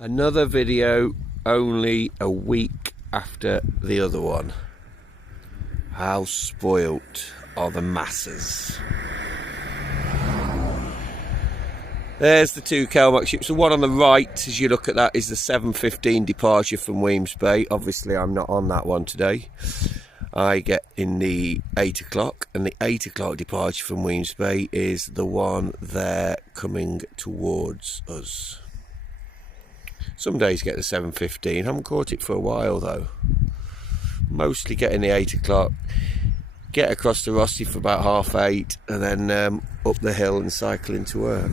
Another video only a week after the other one. How spoilt are the masses? There's the two Kelmac ships. The one on the right, as you look at that, is the 7:15 departure from Wemyss Bay. Obviously, I'm not on that one today. I get in the 8 o'clock, and the 8 o'clock departure from Wemyss Bay is the one there coming towards us. Some days get the 7:15. Haven't caught it for a while though. Mostly getting the 8 o'clock. Get across to Rossi for about 8:30, and then up the hill and cycle into work.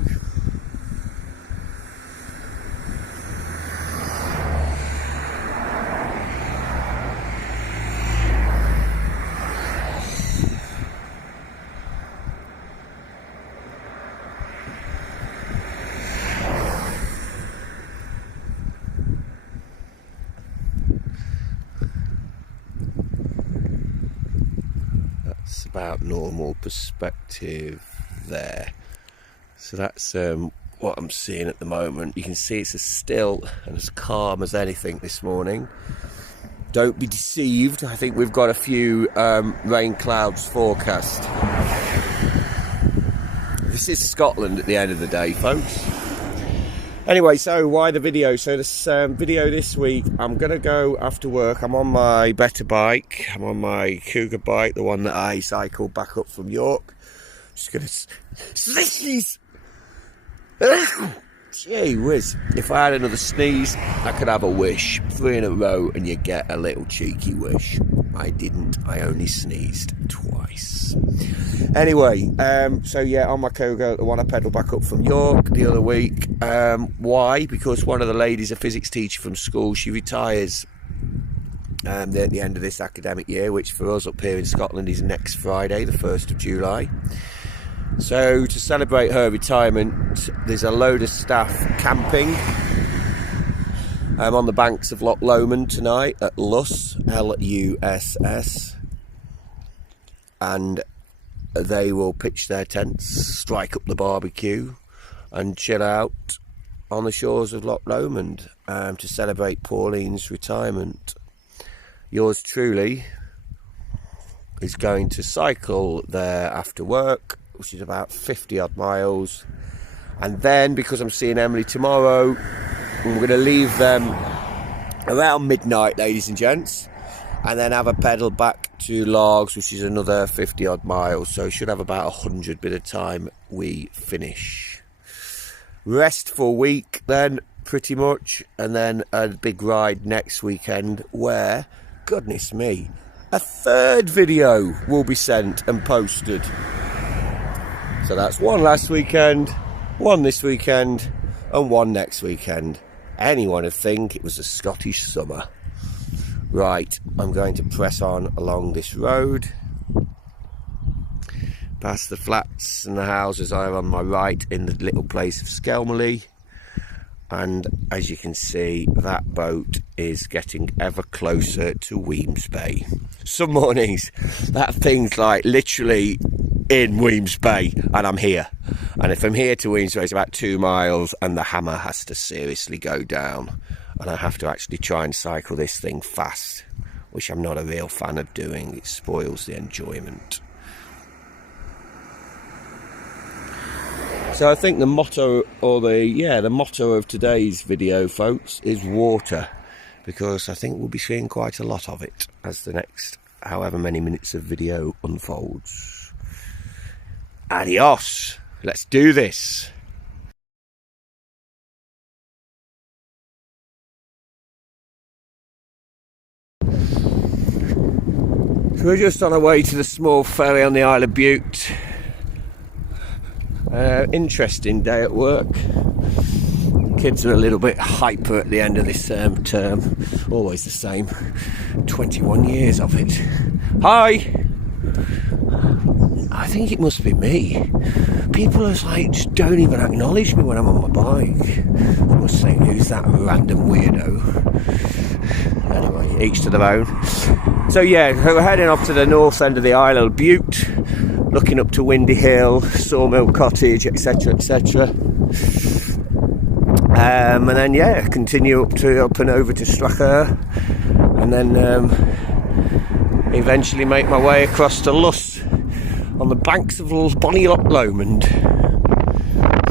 That's about normal perspective there. So that's what I'm seeing at the moment. You can see it's as still and as calm as anything this morning. Don't be deceived. I think we've got a few rain clouds forecast. This is Scotland at the end of the day, folks. Anyway, so why the video? So this video this week, I'm going to go after work. I'm on my better bike. I'm on my Cougar bike, the one that I cycled back up from York. Just going to sneeze. Gee whiz. If I had another sneeze, I could have a wish. 3 in a row and you get a little cheeky wish. I didn't. I only sneezed twice. Anyway, so yeah, on my Cougar, the one I pedalled back up from York the other week. Why? Because one of the ladies, a physics teacher from school, she retires at the end of this academic year, which for us up here in Scotland is next Friday, the 1st of July. So to celebrate her retirement, there's a load of staff camping on the banks of Loch Lomond tonight at Luss, L-U-S-S, and they will pitch their tents, strike up the barbecue and chill out on the shores of Loch Lomond to celebrate Pauline's retirement. Yours truly is going to cycle there after work, which is about 50 odd miles, and then because I'm seeing Emily tomorrow, I'm going to leave them around midnight, ladies and gents, and then have a pedal back to Largs, which is another 50 odd miles, so should have about 100 by the time we finish. Restful week then, pretty much, and then a big ride next weekend where, goodness me, a third video will be sent and posted. So that's one last weekend, one this weekend, and one next weekend. Anyone would think it was a Scottish summer. Right, I'm going to press on along this road. Past the flats and the houses I are on my right in the little place of Skelmley. And as you can see, that boat is getting ever closer to Wemyss Bay. Some mornings, that thing's like literally in Wemyss Bay, and I'm here. And if I'm here to Wemyss Bay, it's about 2 miles, and the hammer has to seriously go down. And I have to actually try and cycle this thing fast, which I'm not a real fan of doing. It spoils the enjoyment. So I think the motto, or the motto of today's video, folks, is water, because I think we'll be seeing quite a lot of it as the next however many minutes of video unfolds. Adios. Let's do this. So we're just on our way to the small ferry on the Isle of Bute. Interesting day at work. Kids are a little bit hyper at the end of this term. Always the same. 21 years of it. Hi! I think it must be me. People are like, just don't even acknowledge me when I'm on my bike. I must think, who's that random weirdo? Anyway, each to their own. So yeah, we're heading off to the north end of the Isle of Bute, looking up to Windy Hill, Sawmill Cottage, etc, etc. and then yeah, continue up and over to Strachur, and then eventually make my way across to Luss on the banks of Bonnie Loch Lomond.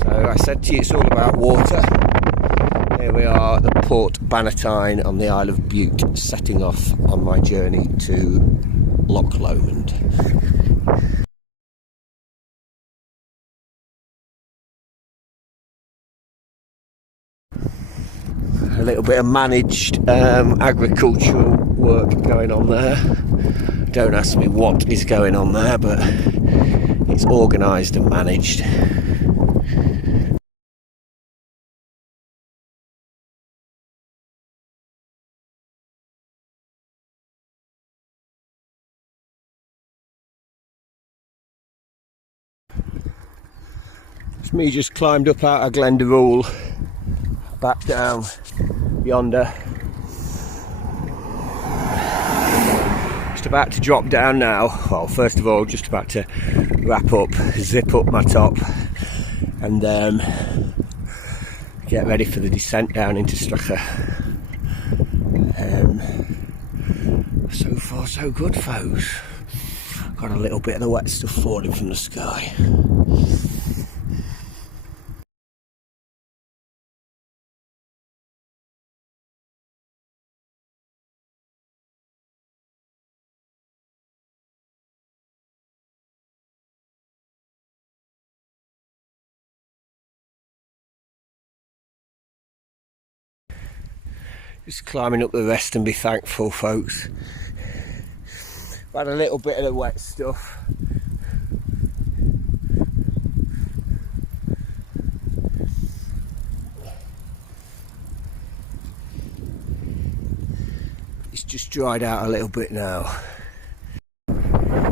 So I said to you, it's all about water. Here we are at the Port Bannatyne on the Isle of Bute, setting off on my journey to Loch Lomond. A little bit of managed agricultural work going on there. Don't ask me what is going on there, but it's organised and managed. It's me just climbed up out of Glendaruel, back down yonder. Just about to drop down now. Well, first of all, just about to wrap up, zip up my top, and get ready for the descent down into Strachur. So far so good, folks. Got a little bit of the wet stuff falling from the sky. Just climbing up the rest and be thankful, folks. Had a little bit of the wet stuff. It's just dried out a little bit now.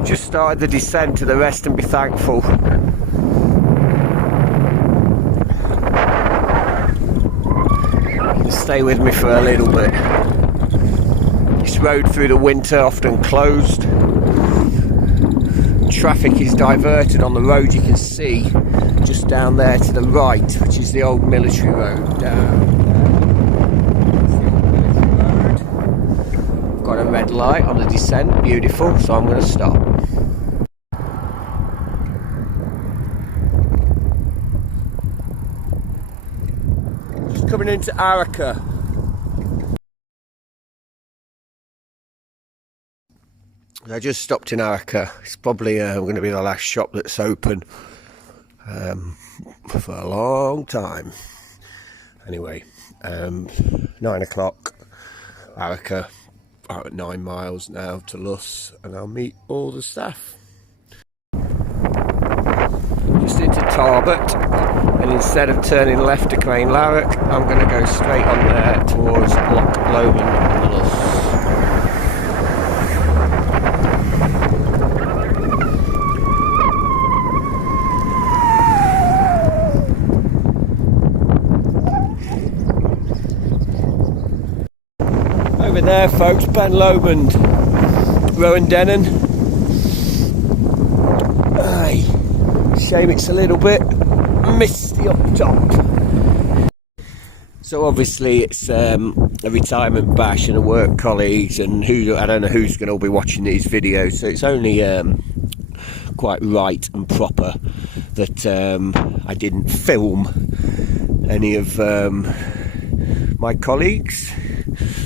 Just started the descent to the rest and be thankful. Stay with me for a little bit. This road through the winter often closed. Traffic is diverted on the road you can see just down there to the right, which is the old military road down. Got a red light on the descent, beautiful, so I'm going to stop. Coming into Arrochar. I just stopped in Arrochar. It's probably going to be the last shop that's open for a long time. Anyway, 9 o'clock, Arrochar, about 9 miles now to Luss, and I'll meet all the staff. Just into Tarbert, and instead of turning left to Crane Larrock, I'm going to go straight on there towards Loch Lomond and Luss. Over there, folks, Ben Lomond, Rowan Denon. Aye. Shame it's a little bit misty up top. So obviously it's a retirement bash and a work colleagues, and I don't know who's going to be watching these videos, so it's only quite right and proper that I didn't film any of my colleagues,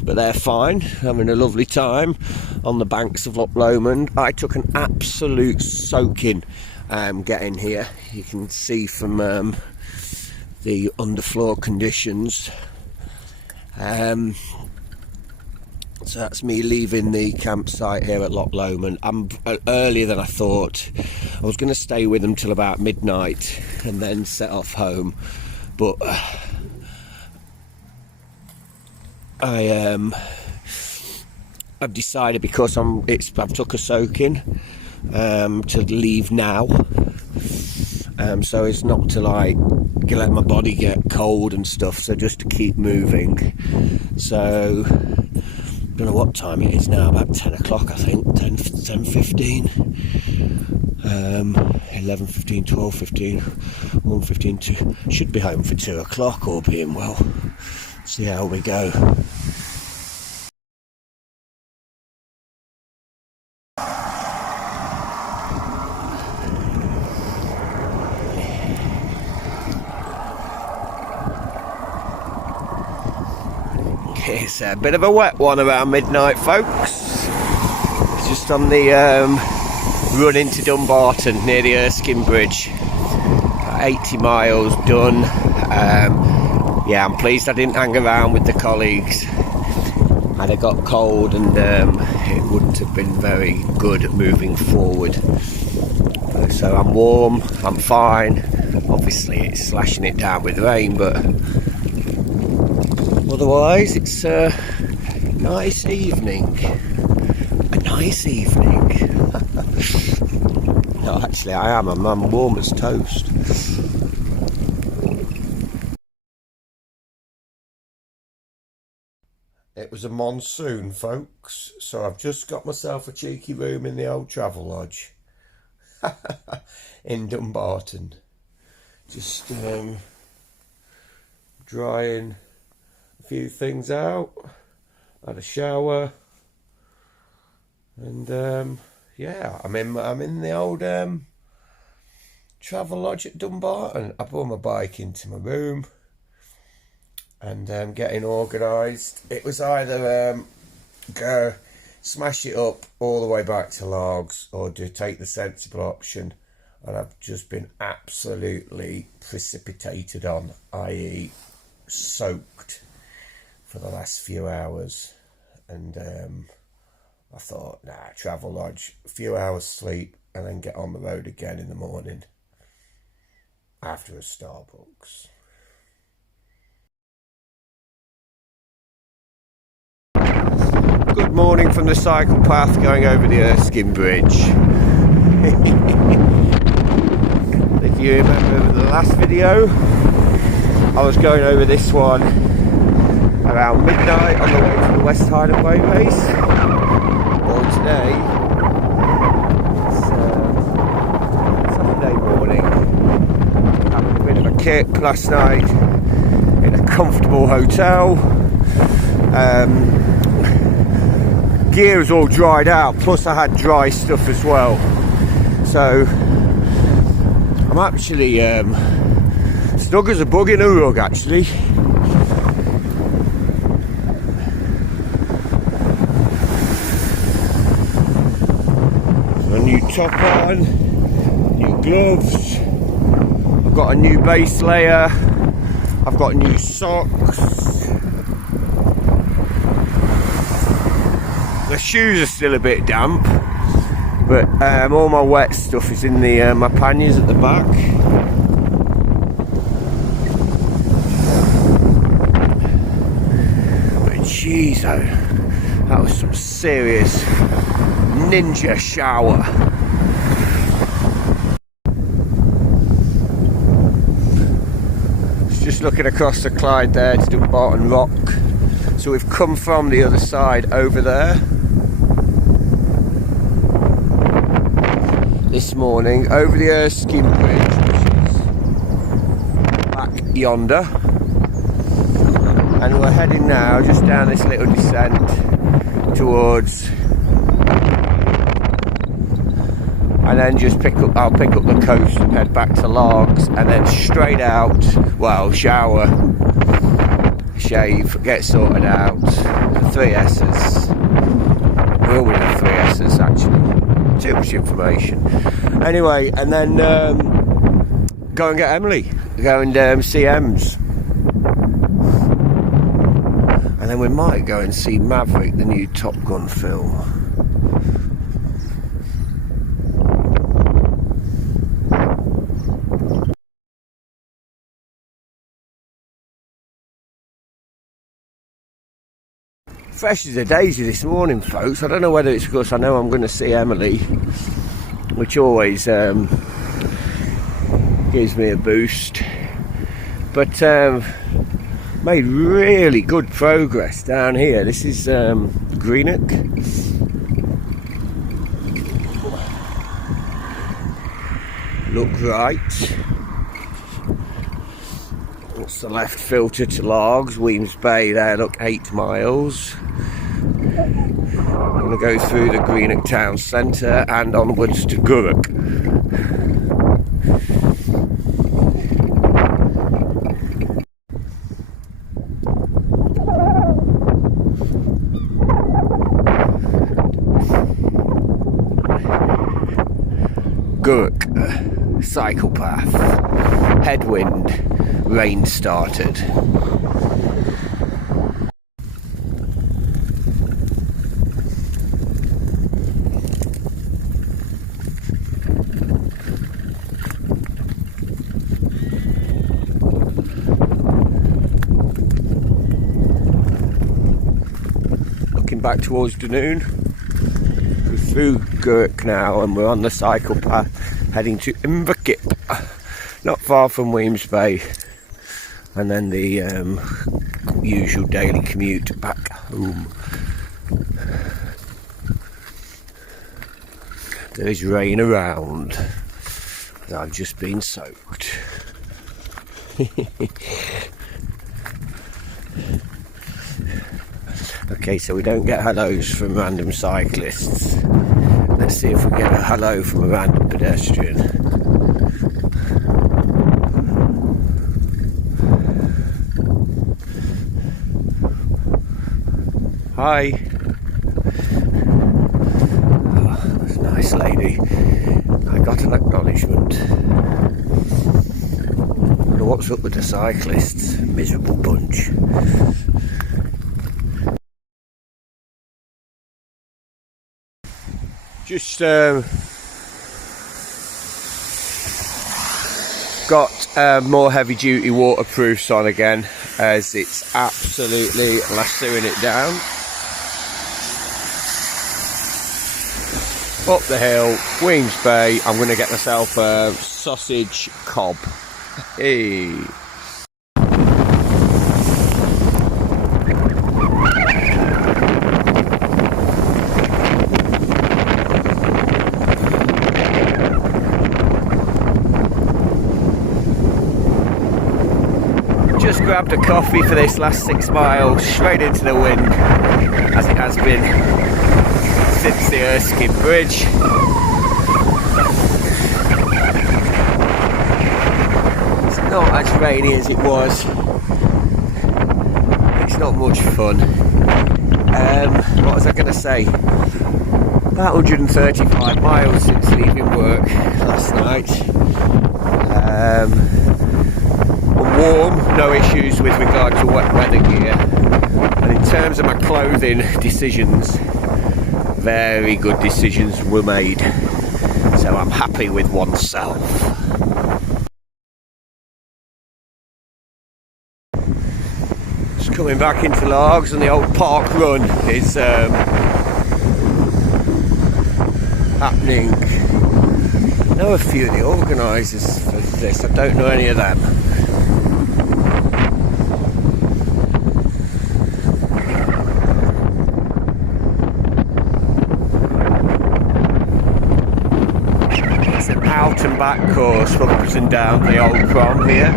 but they're fine, having a lovely time on the banks of Loch Lomond. I took an absolute soaking getting here. You can see from the underfloor conditions. So that's me leaving the campsite here at Loch Lomond. I'm earlier than I thought. I was going to stay with them till about midnight and then set off home, but I've decided, because I've took a soaking, to leave now, so it's not to like let my body get cold and stuff, so just to keep moving. So I don't know what time it is now, about 10 o'clock I think, 10:15. 11:15, 12:15, 1:15, 2. Should be home for 2 o'clock, all being well. See how we go. It's a bit of a wet one around midnight, folks. It's just on the run into Dumbarton near the Erskine Bridge. 80 miles done. Yeah, I'm pleased I didn't hang around with the colleagues. And it got cold, and it wouldn't have been very good at moving forward. So I'm warm, I'm fine. Obviously it's slashing it down with rain, but otherwise it's a nice evening. A nice evening. No, actually I am. I'm warm as toast. It was a monsoon, folks, so I've just got myself a cheeky room in the old travel lodge in Dumbarton. Just drying a few things out. Had a shower, and yeah, I'm in the old travel lodge at Dumbarton. I brought my bike into my room and getting organised. It was either go smash it up all the way back to Largs, or do take the sensible option, and I've just been absolutely precipitated on, i.e. soaked for the last few hours. And I thought, nah, travel lodge, a few hours sleep, and then get on the road again in the morning after a Starbucks. Good morning from the cycle path going over the Erskine Bridge. If you remember the last video, I was going over this one around midnight on the way to the West Highland Way race. Well, today it's Saturday morning. Having a bit of a kick last night in a comfortable hotel. Gear was all dried out, plus I had dry stuff as well. So I'm actually snug as a bug in a rug, actually. A new top on, new gloves, I've got a new base layer, I've got new socks. The shoes are still a bit damp, but all my wet stuff is in the my panniers at the back. But jeez, that was some serious ninja shower. Just looking across the Clyde there to Dumbarton Rock. So we've come from the other side over there this morning, over the Erskine Bridge, which is back yonder, and we're heading now just down this little descent towards, and then just I'll pick up the coast and head back to Largs, and then straight out, well, shower, shave, get sorted out, the 3 S's. Will we have 3 S's actually? Too much information. Anyway, and then go and get Emily, go and see Ems, and then we might go and see Maverick, the new Top Gun film. Fresh as a daisy this morning, folks. I don't know whether it's because I know I'm going to see Emily, which always gives me a boost, but made really good progress down here. This is Greenock. look right. That's the left filter to Largs, Weems Bay there, look 8 miles. I'm going to go through the Greenock town centre and onwards to Gurrock. Gurrock, cycle path, headwind, rain started. Looking back towards Dunoon. We're through Gurrock now and we're on the cycle path heading to Inverkip, not far from Weems Bay, and then the usual daily commute back home. There is rain around and I've just been soaked. Okay, so we don't get hellos from random cyclists. Let's see if we get a hello from a random pedestrian. Hi. Oh, that's a nice lady. I got an acknowledgement. I wonder what's up with the cyclists. Miserable bunch. Just got more heavy duty waterproofs on again, as it's absolutely lassoing it down. Up the hill, Weems Bay, I'm going to get myself a sausage cob. Hey. Just grabbed a coffee for this last 6 miles, straight into the wind, as it has been since the Erskine Bridge. It's not as rainy as it was. It's not much fun. What was I going to say? About 135 miles since leaving work last night. Warm, no issues with regard to wet weather gear, and in terms of my clothing decisions, very good decisions were made, so I'm happy with oneself. Just coming back into Largs, and the old park run is happening. I know a few of the organisers for this, I don't know any of them. Out and back course, up and down the old prom here.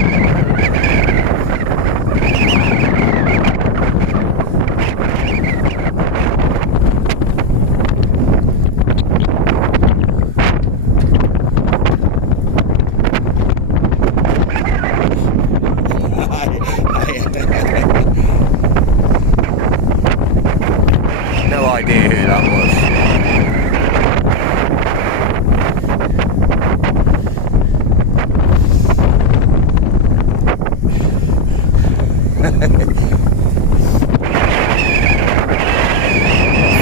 No idea who that was. A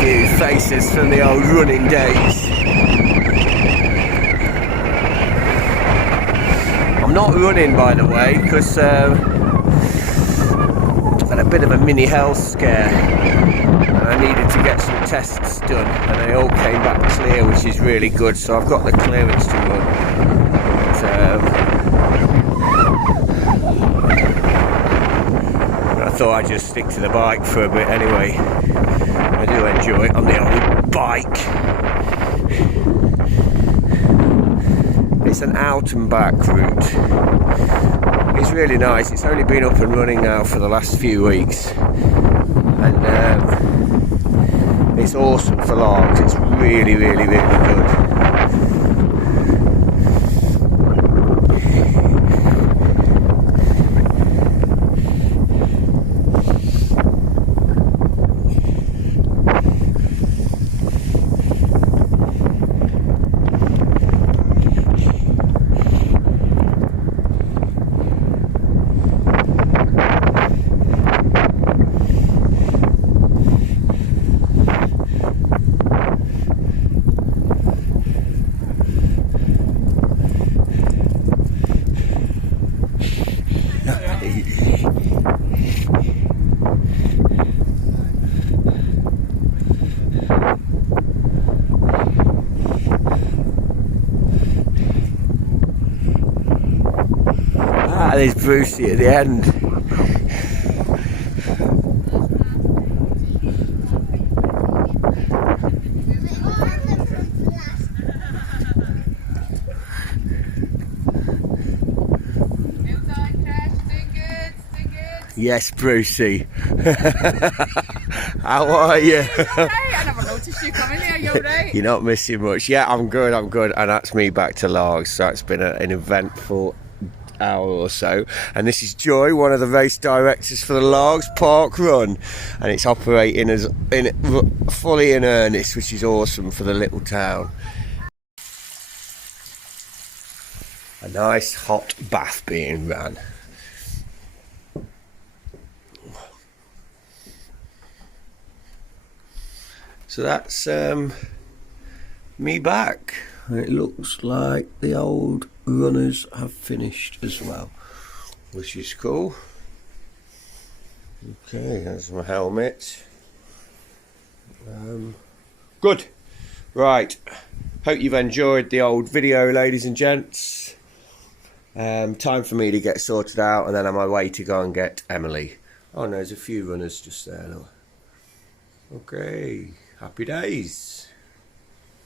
few faces from the old running days. I'm not running, by the way, because I had a bit of a mini health scare and I needed to get some tests done, and they all came back clear, which is really good, so I've got the clearance to run. But I thought I'd just stick to the bike for a bit anyway. I do enjoy it on the old bike. It's an out and back route. It's really nice. It's only been up and running now for the last few weeks, and it's awesome for larks. It's really, really, really good. There's Brucey at the end. Yes, Brucey. How are you? I never noticed you coming here. You're right. You're not missing much. Yeah, I'm good. And that's me back to Largs. So it's been an eventful hour or so, and this is Joy, one of the race directors for the Largs Park Run, and it's operating as fully in earnest, which is awesome for the little town. A nice hot bath being ran. So that's me back. It looks like the old runners have finished as well, which is cool. Okay, there's my helmet. Good. Right. Hope you've enjoyed the old video, ladies and gents. Time for me to get sorted out, and then on my way to go and get Emily. Oh no, there's a few runners just there. Look. Okay. Happy days.